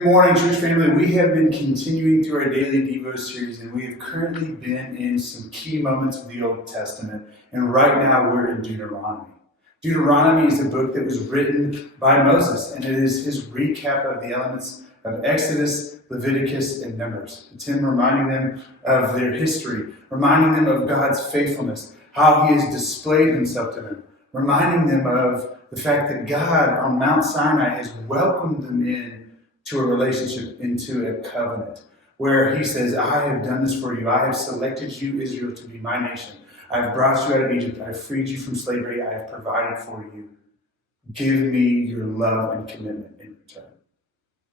Good morning, church family. We have been continuing through our daily Devo series, and we have currently been in some key moments of the Old Testament, and right now we're in Deuteronomy. Deuteronomy is a book that was written by Moses, and it is his recap of the elements of Exodus, Leviticus, and Numbers. It's him reminding them of their history, reminding them of God's faithfulness, how he has displayed himself to them, reminding them of the fact that God on Mount Sinai has welcomed them in to a relationship, into a covenant, where he says, I have done this for you. I have selected you, Israel, to be my nation. I have brought you out of Egypt. I have freed you from slavery. I have provided for you. Give me your love and commitment in return.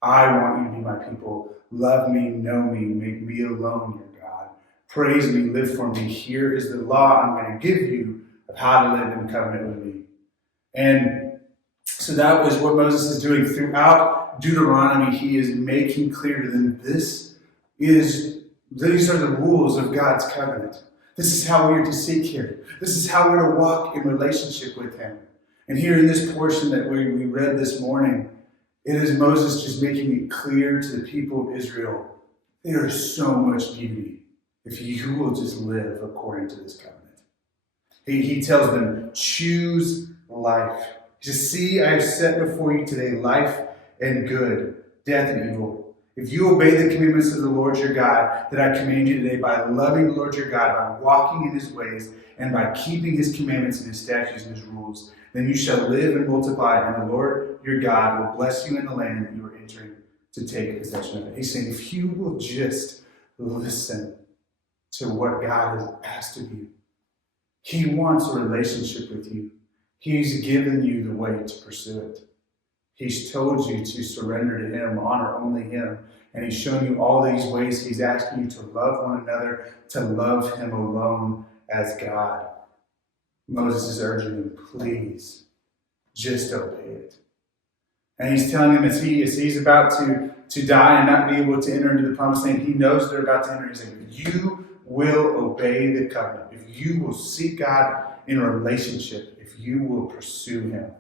I want you to be my people. Love me, know me, make me alone your God. Praise me, live for me. Here is the law I'm going to give you of how to live in covenant with me. And so that was what Moses is doing throughout Deuteronomy. He is making clear to them these are the rules of God's covenant. This is how we are to seek him. This is how we're to walk in relationship with him. And here in this portion that we read this morning, it is Moses just making it clear to the people of Israel, there is so much beauty if you will just live according to this covenant. He tells them, choose life. He says, see, I have set before you today life and good, death and evil. If you obey the commandments of the Lord your God that I command you today by loving the Lord your God, by walking in his ways, and by keeping his commandments and his statutes and his rules, then you shall live and multiply, and the Lord your God will bless you in the land that you are entering to take possession of it. He's saying, if you will just listen to what God has asked of you, he wants a relationship with you. He's given you the way to pursue it. He's told you to surrender to him, honor only him. And he's shown you all these ways. He's asking you to love one another, to love him alone as God. Moses is urging him, please, just obey it. And he's telling him as he's about to die and not be able to enter into the promised land, he knows they're about to enter. He's saying, if you will obey the covenant, if you will seek God in a relationship, if you will pursue him,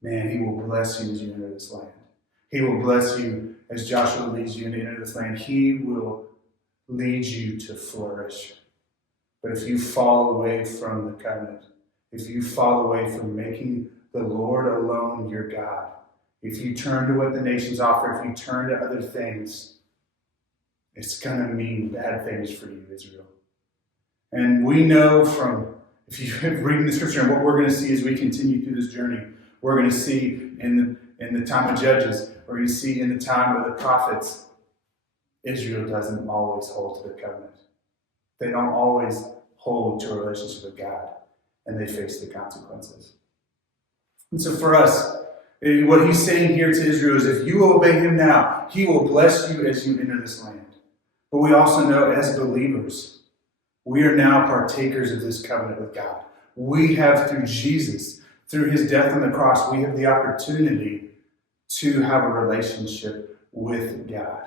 man, he will bless you as you enter this land. He will bless you as Joshua leads you to enter this land. He will lead you to flourish. But if you fall away from the covenant, if you fall away from making the Lord alone your God, if you turn to what the nations offer, if you turn to other things, it's going to mean bad things for you, Israel. And we know from, if you're reading the scripture, and what we're going to see as we continue through this journey, we're going to see in the time of Judges, we're going to see in the time of the prophets, Israel doesn't always hold to the covenant. They don't always hold to a relationship with God, and they face the consequences. And so for us, what he's saying here to Israel is, if you obey him now, he will bless you as you enter this land. But we also know as believers, we are now partakers of this covenant with God. We have, through Jesus, through his death on the cross, we have the opportunity to have a relationship with God.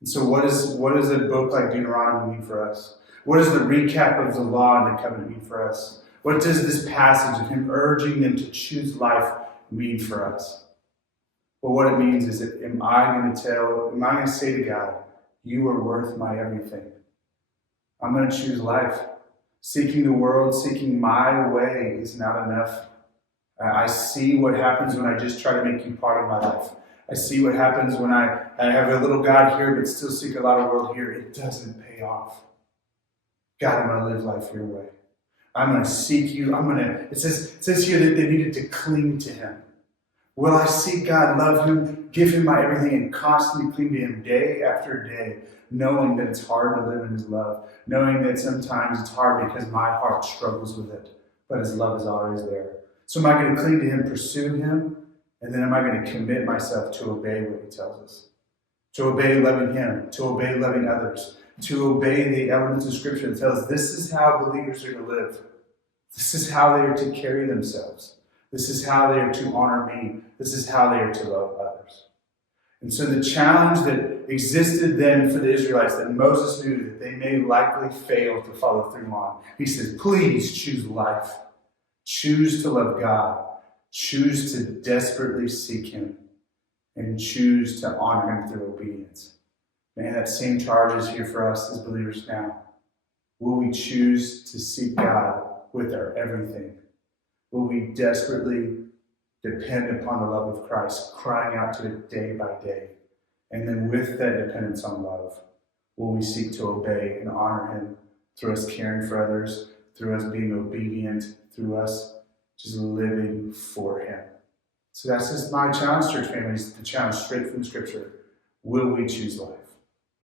And so what does a book like Deuteronomy mean for us? What does the recap of the law and the covenant mean for us? What does this passage of him urging them to choose life mean for us? Well, what it means is that am I going to say to God, you are worth my everything? I'm going to choose life. Seeking the world, seeking my way is not enough. I see what happens when I just try to make you part of my life. I see what happens when I have a little God here but still seek a lot of world here. It doesn't pay off. God, I'm going to live life your way. I'm going to seek you. It says here that they needed to cling to him. Will I seek God, love him, give him my everything, and constantly cling to him day after day, knowing that it's hard to live in his love, knowing that sometimes it's hard because my heart struggles with it, but his love is always there. So am I going to cling to him, pursue him, and then am I going to commit myself to obey what he tells us? To obey loving him, to obey loving others, to obey the elements of Scripture that tells us this is how believers are to live. This is how they are to carry themselves. This is how they are to honor me. This is how they are to love others. And so the challenge that existed then for the Israelites, that Moses knew that they may likely fail to follow through on, he says, please choose life. Choose to love God. Choose to desperately seek him. and choose to honor him through obedience. Man, that same charge is here for us as believers now. Will we choose to seek God with our everything? Will we desperately depend upon the love of Christ, crying out to it day by day? And then with that dependence on love, will we seek to obey and honor him through us caring for others, through us being obedient, through us just living for him? So that's just my challenge, church families, the challenge straight from Scripture. Will we choose life?